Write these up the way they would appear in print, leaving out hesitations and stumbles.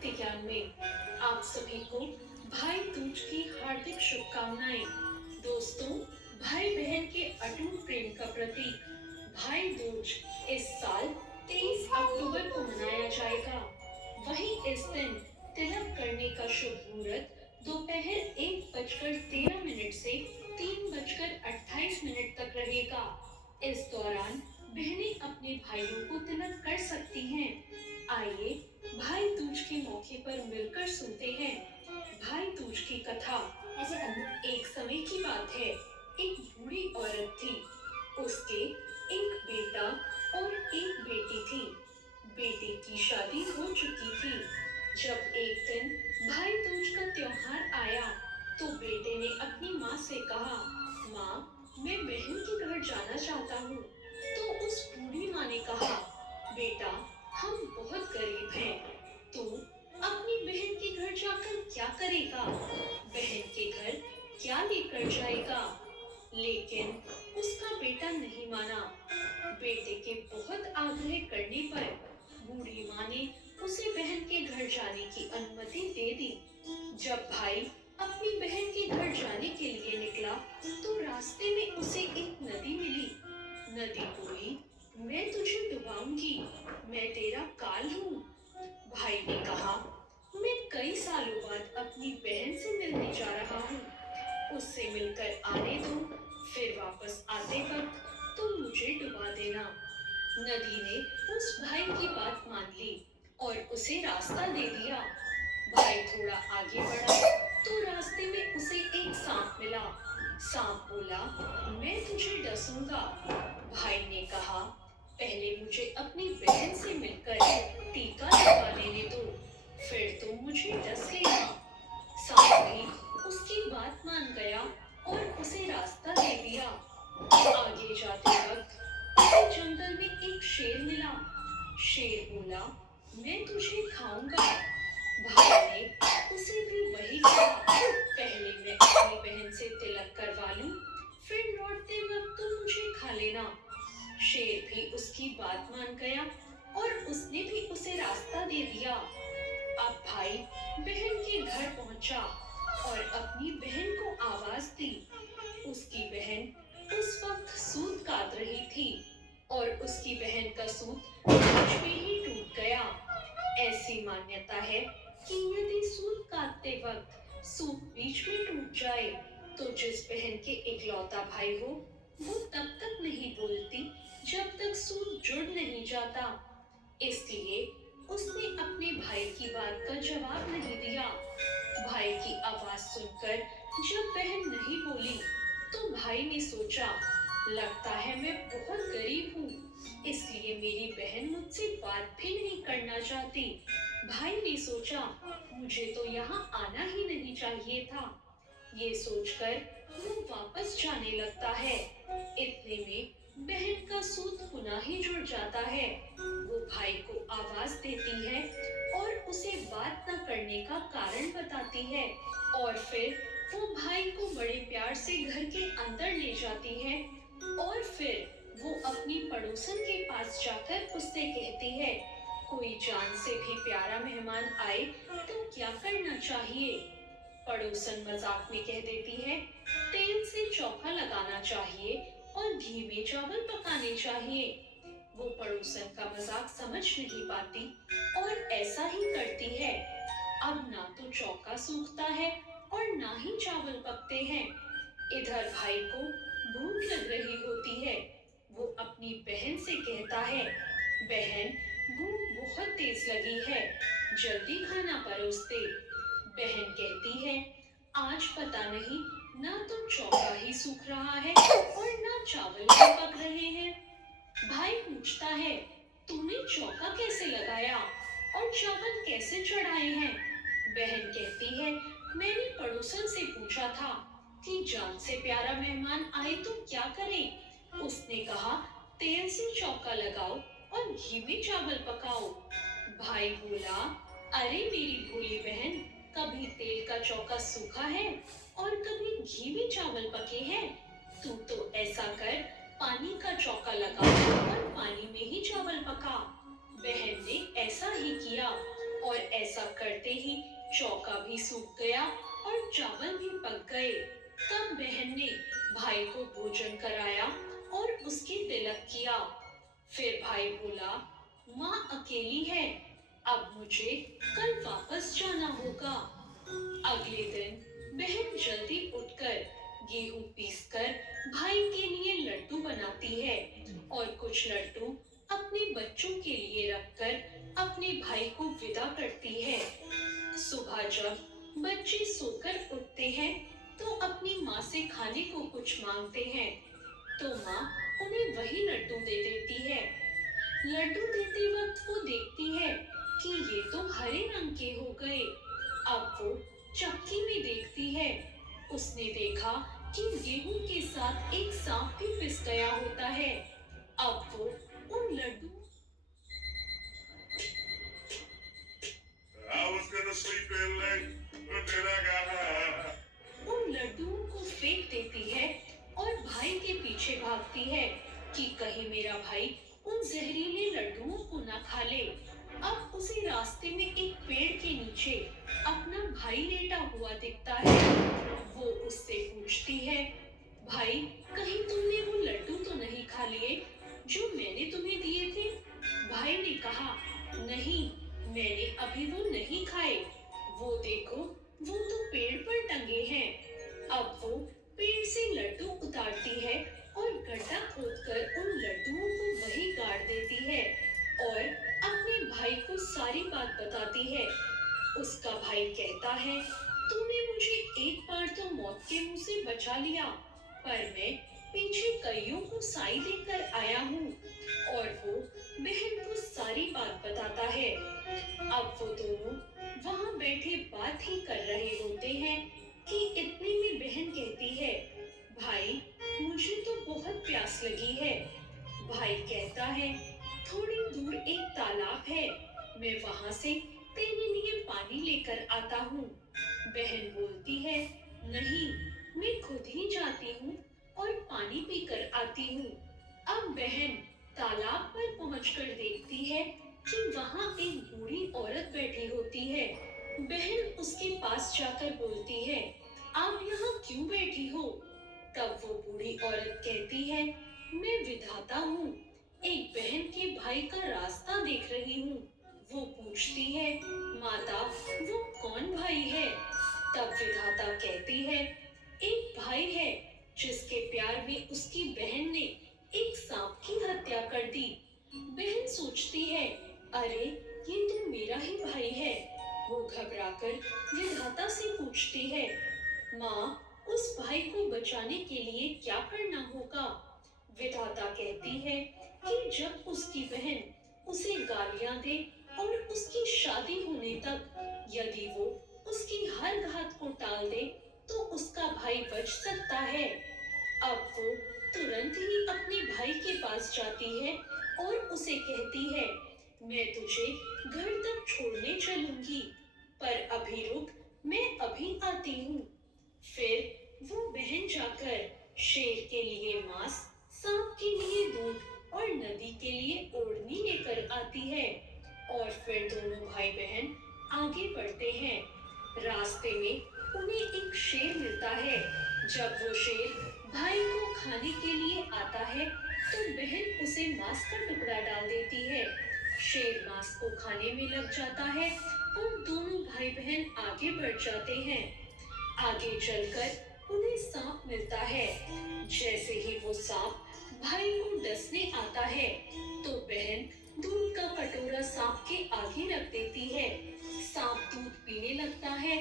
भक्ति ज्ञान में आप सभी को भाई दूज की हार्दिक शुभकामनाएं। दोस्तों, भाई बहन के अटूट प्रेम का प्रतीक भाई दूज इस साल 23 अक्टूबर को मनाया जाएगा। वहीं इस दिन तिलक करने का शुभ मुहूर्त दोपहर 1:13 से 3:28 तक रहेगा। इस दौरान बहनें अपने भाइयों को तिलक कर सकती हैं। आइए भाई दूज के मौके पर मिलकर सुनते हैं भाई दूज की कथा। एक समय की बात है, एक बूढ़ी औरत थी। उसके एक बेटा और एक बेटी थी। बेटे की शादी हो चुकी थी। जब एक दिन भाई दूज का त्योहार आया, तो बेटे ने अपनी माँ से कहा, माँ, मैं बहन के घर जाना चाहता हूँ। तो उस बूढ़ी माँ ने कहा, बेटा, हम बहुत गरीब हैं। तू अपनी बहन के घर जाकर क्या करेगा? बहन के घर क्या लेकर जाएगा? लेकिन उसका बेटा नहीं माना। बेटे के बहुत आग्रह करने पर बूढ़ी माँ ने उसे बहन के घर जाने की अनुमति दे दी। जब भाई अपनी बहन के घर जाने के लिए निकला, तो रास्ते में उसे एक नदी मिली। नदी बोली, मैं तुझे डुबाऊंगी, मैं तेरा काल हूँ। भाई ने कहा, मैं कई सालों बाद अपनी बहन से मिलने जा रहा हूँ, उससे मिलकर आने दो, फिर वापस आते वक्त तुम मुझे डुबा देना। नदी ने उस भाई की बात मान ली और उसे रास्ता दे दिया। भाई थोड़ा आगे बढ़ा, तो रास्ते में उसे एक सांप मिला। सांप बोला, मैं तुझे डसूंगा। भाई ने कहा, पहले मुझे अपनी बहन से मिलकर टीका लगवा लेने दो, फिर तुम मुझे डस लेना। सांप भी उसकी बात मान गया और उसे रास्ता दे दिया। आगे जाते वक्त उसे जंगल में एक शेर मिला। शेर बोला, मैं तुझे खाऊंगा। भाई ने उसे भी वही कहा, पहले मैं अपनी बहन से तिलक करवा लूं, फिर लौटते वक्त तुम मुझे खा लेना। शेर भी उसकी बात मान गया और उसने भी उसे रास्ता दे दिया। अब भाई बहन के घर पहुंचा और अपनी बहन को आवाज दी। उसकी बहन उस वक्त सूत काट रही थी और उसकी बहन का सूत बीच में ही टूट गया। ऐसी मान्यता है कि यदि सूत काटते वक्त सूत बीच में टूट जाए, तो जिस बहन के इकलौता भाई हो, वो तब तक नहीं बोलती जब तक सूत जुड़ नहीं जाता। इसलिए उसने अपने भाई की बात का जवाब नहीं दिया। भाई की आवाज सुनकर जब बहन नहीं बोली, तो भाई ने सोचा, लगता है मैं बहुत गरीब हूँ, इसलिए मेरी बहन मुझसे बात भी नहीं करना चाहती। भाई ने सोचा, मुझे तो यहाँ आना ही नहीं चाहिए था। ये सोचकर वो वापस जाने लगता है। इतने में बहन का सूत पुनः ही जुड़ जाता है। वो भाई को आवाज देती है और उसे बात न करने का कारण बताती है, और फिर वो भाई को बड़े प्यार से घर के अंदर ले जाती है। और फिर वो अपनी पड़ोसन के पास जाकर उससे कहती है, कोई जान से भी प्यारा मेहमान आए तो क्या करना चाहिए? पड़ोसन मजाक में कह देती है, तेल से चोखा लगाना चाहिए और घी में चावल पकाने चाहिए। वो पड़ोसन का मजाक समझ नहीं पाती और ऐसा ही करती है। अब ना तो चौका सूखता है और ना ही चावल पकते हैं। इधर भाई को भूख लग रही होती है। वो अपनी बहन से कहता है, बहन, भूख बहुत तेज लगी है, जल्दी खाना परोस दे। बहन कहती है, आज पता नहीं, ना तो चौका ही सूख रहा है और ना चावल ही पक रहे हैं। भाई पूछता है, तूने चौका कैसे लगाया और चावल कैसे चढ़ाए हैं? बहन कहती है, मैंने पड़ोसन से पूछा था कि जान से प्यारा मेहमान आए तो क्या करें? उसने कहा, तेल से चौका लगाओ और घी में चावल पकाओ। भाई बोला, अरे मेरी भोली बहन, कभी तेल का चौका सूखा है और कभी घी में चावल पके हैं। तू तो ऐसा कर, पानी का चौका लगा और पानी में ही चावल पका। बहन ने ऐसा ही किया और ऐसा ऐसा करते ही चौका भी सूख गया और चावल भी पक गए। तब बहन ने भाई को भोजन कराया और उसकी तिलक किया। फिर भाई बोला, माँ अकेली है, अब मुझे कल वापस जाना होगा। अगले दिन बहन जल्दी उठकर गेहूं पीसकर भाई के लिए लड्डू बनाती है और कुछ लड्डू अपने बच्चों के लिए रखकर अपने भाई को विदा करती है। सुबह जब बच्चे सोकर उठते हैं तो अपनी माँ से खाने को कुछ मांगते हैं, तो माँ उन्हें वही लड्डू दे देती है। लड्डू देते वक्त वो देखती है कि ये तो हरे रंग के हो गए। अब वो चक्की में देखती है। उसने देखा कि गेहूं के साथ एक सांप भी पिस गया होता है। अब वो उन Laddu I was gonna sleep in late, but then I got high. उन लड्डुओं को फेंक देती है और भाई के पीछे भागती है कि कहीं मेरा भाई उन जहरीले लड्डुओं को ना खा ले। अब उसी रास्ते में एक पेड़ के नीचे अपना भाई लेटा हुआ दिखता है। वो उससे पूछती है, भाई कहीं तुमने वो लड्डू तो नहीं खा लिए जो मैंने तुम्हें दिए थे? भाई ने कहा, नहीं, मैंने अभी वो नहीं खाए। वो देखो, वो तो पेड़ पर टंगे हैं। अब वो पेड़ से लड्डू उतारती है और गड्ढा खोदकर उन लड्डुओं को वहीं गाड़ देती है और अपने भाई को सारी बात बताती है। उसका भाई कहता है, तूने मुझे एक बार तो मौत के मुंह से बचा लिया, पर मैं पीछे कईयों को साई देकर आया हूँ। और वो बहन को सारी बात बताता है। अब वो दोनों वहां बैठे बात ही कर रहे होते हैं कि इतने में बहन कहती है, भाई मुझे तो बहुत प्यास लगी है। भाई कहता है, थोड़ी दूर एक तालाब है, मैं वहां से तेरे लिए पानी लेकर आता हूँ। बहन बोलती है, नहीं, मैं खुद ही जाती हूँ और पानी पीकर आती हूँ। अब बहन तालाब पर पहुंचकर देखती है कि वहां एक बूढ़ी औरत बैठी होती है। बहन उसके पास जाकर बोलती है, आप यहाँ क्यों बैठी हो? तब वो बूढ़ी औरत कहती है, मैं विधाता हूँ, एक बहन के भाई का रास्ता देख रही हूँ। वो पूछती है, माता वो कौन भाई है? तब विधाता कहती है, एक भाई है जिसके प्यार में उसकी बहन ने एक सांप की हत्या कर दी। बहन सोचती है, अरे ये तो मेरा ही भाई है। वो घबराकर विधाता से पूछती है, माँ उस भाई को बचाने के लिए क्या करना होगा? विधाता कहती है कि जब उसकी बहन उसे गालियां दे और उसकी शादी होने तक यदि वो उसकी हर घात को टाल दे तो उसका भाई बच सकता है। अब वो तुरंत ही अपने भाई के पास जाती है और उसे कहती है, मैं तुझे घर तक छोड़ने चलूंगी, पर अभी रुक, मैं अभी आती हूँ। फिर वो बहन जाकर शेर के लिए मांस, सांप के लिए दूध और नदी के लिए ओढ़नी लेकर आती है और फिर दोनों भाई बहन आगे बढ़ते हैं। रास्ते में उन्हें एक शेर मिलता है। जब वो शेर भाई को खाने के लिए आता है तो बहन उसे मांस का टुकड़ा डाल देती है। शेर मांस को खाने में लग जाता है और दोनों भाई बहन आगे बढ़ जाते हैं। आगे चलकर उन्हें सांप मिलता है। जैसे ही वो सांप भाई को डसने आता है तो बहन दूध का कटोरा सांप के आगे रख देती है। सांप दूध पीने लगता है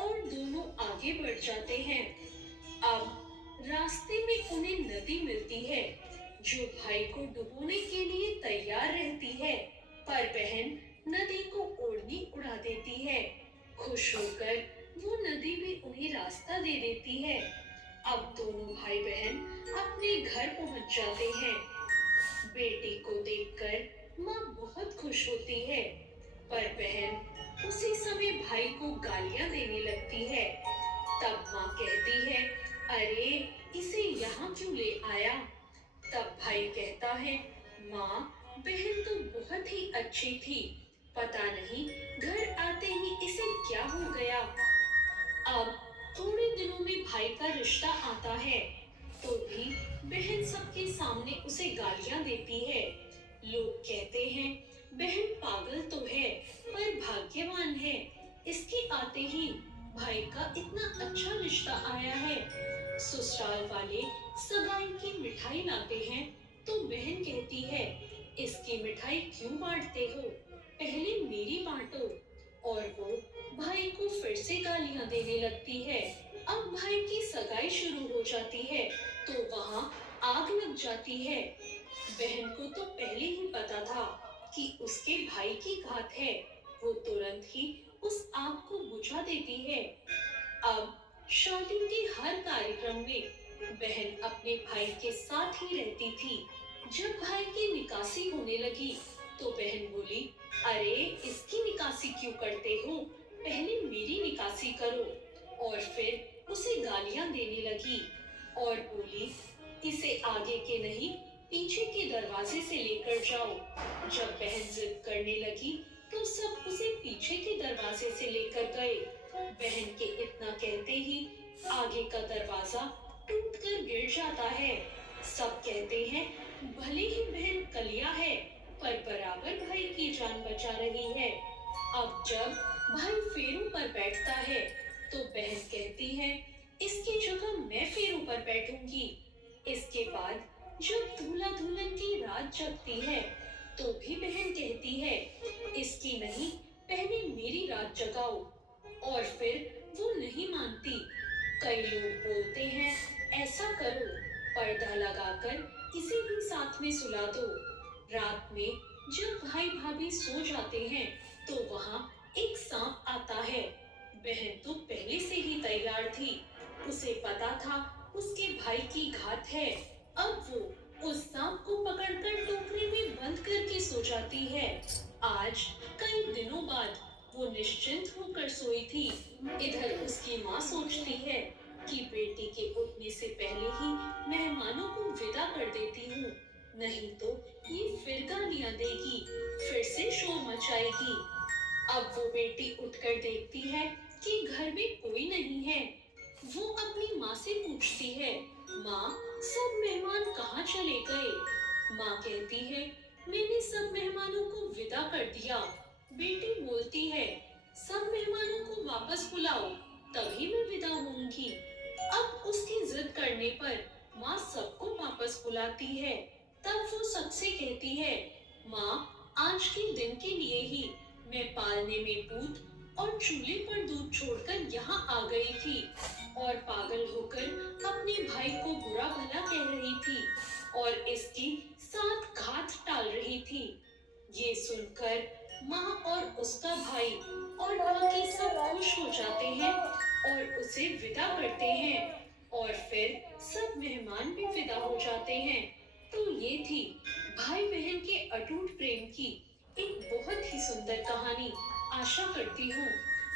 और दोनों आगे बढ़ जाते हैं। अब रास्ते में उन्हें नदी मिलती है जो भाई को डुबोने के लिए तैयार रहती है, पर बहन नदी को ओढ़नी उड़ा देती है। खुश होकर वो नदी भी उन्हें रास्ता दे देती है। अब दोनों भाई बहन अपने घर पहुंच जाते हैं। बेटी को देखकर माँ बहुत खुश होती है, पर बहन उसी समय भाई को गालियां देने लगती है। तब माँ कहती है, अरे इसे यहाँ क्यों ले आया? तब भाई कहता है, माँ बहन तो बहुत ही अच्छी थी, पता नहीं घर आते ही सामने उसे गालियां देती है। लोग कहते हैं बहन पागल तो है पर भाग्यवान है, इसके आते ही भाई का इतना अच्छा रिश्ता आया है। ससुराल वाले सगाई की मिठाई लाते हैं तो बहन कहती है इसकी मिठाई क्यों बांटते हो, पहले मेरी बांटो। और वो भाई को फिर से गालियां देने लगती है। अब भाई की सगाई शुरू हो जाती है तो वहां आग लग जाती है। बहन को तो पहले ही पता था कि उसके भाई की घात है, वो तुरंत ही उस आग को बुझा देती है। अब शादी के हर कार्यक्रम में बहन अपने भाई के साथ ही रहती थी। जब भाई की निकासी होने लगी तो बहन बोली, अरे इसकी निकासी क्यों करते हो, पहले मेरी निकासी करो। और फिर उसे गालियां देने लगी और बोली, इसे आगे के नहीं पीछे के दरवाजे से लेकर जाओ। जब बहन जिद करने लगी तो सब उसे पीछे के दरवाजे से लेकर गए। बहन के इतना कहते ही आगे का दरवाजा टूटकर गिर जाता है। सब कहते हैं भले ही बहन कलिया है पर बराबर भाई की जान बचा रही है। अब जब भाई फेरों पर बैठता है तो बहन कहती है इसकी जगह मैं फेरों पर बैठूंगी। इसके बाद जब दूल्हा दुल्हन की रात जगती है तो भी बहन कहती है इसकी नहीं, पहले मेरी रात जगाओ। और फिर वो नहीं मानती। कई लोग बोलते हैं ऐसा करो, पर्दा लगाकर किसी भी साथ में सुला दो। रात में जब भाई भाभी सो जाते हैं तो वहां एक सांप आता है। बहन तो पहले से ही तैयार थी, उसे पता था उसके भाई की घात है। अब वो उस सांप को पकड़कर टोकरी में बंद करके सो जाती है। आज कई दिनों बाद वो निश्चिंत होकर सोई थी। इधर उसकी माँ सोचती है कि बेटी के उठने से पहले ही मेहमानों को विदा कर देती हूँ, नहीं तो ये फिर गालियां देगी, फिर से शोर मचाएगी। अब वो बेटी उठकर देखती है कि घर में कोई नहीं है। वो अपनी माँ से पूछती है, माँ सब मेहमान कहाँ चले गए? माँ कहती है मैंने सब मेहमानों को विदा कर दिया। बेटी बोलती है सब मेहमानों को वापस बुलाओ, तभी मैं विदा होऊंगी। अब उसकी जिद करने पर माँ सबको वापस बुलाती है। तब वो सबसे कहती है, माँ आज के दिन के लिए ही मैं पालने में दूध और चूल्हे पर दूध छोड़कर यहाँ आ गई थी और पागल होकर अपने भाई को बुरा भला कह रही थी और इसकी साथ घात टाल रही थी। ये सुनकर माँ और उसका भाई और बाकी सब खुश हो जाते हैं और उसे विदा करते हैं और फिर सब मेहमान भी विदा हो जाते हैं। तो ये थी भाई बहन के अटूट प्रेम की एक बहुत ही सुंदर कहानी। आशा करती हूँ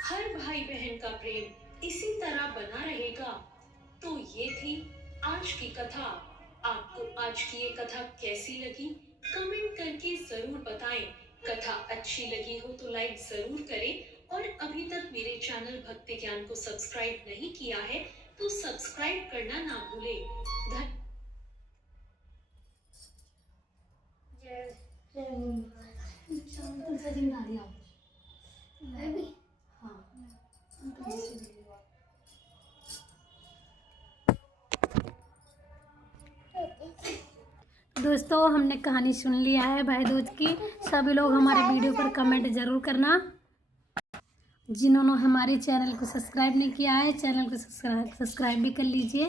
हर भाई बहन का प्रेम इसी तरह बना रहेगा। तो ये थी आज की कथा। आपको आज की ये कथा कैसी लगी कमेंट करके जरूर बताएं। कथा अच्छी लगी हो तो लाइक जरूर करें और अभी तक मेरे चैनल भक्ति ज्ञान को सब्सक्राइब नहीं किया है तो सब्सक्राइब करना ना भूलें। दोस्तों हमने कहानी सुन लिया है भाई दूज की। सभी लोग हमारे वीडियो पर कमेंट ज़रूर करना। जिन्होंने हमारे चैनल को सब्सक्राइब नहीं किया है चैनल को सब्सक्राइब भी कर लीजिए।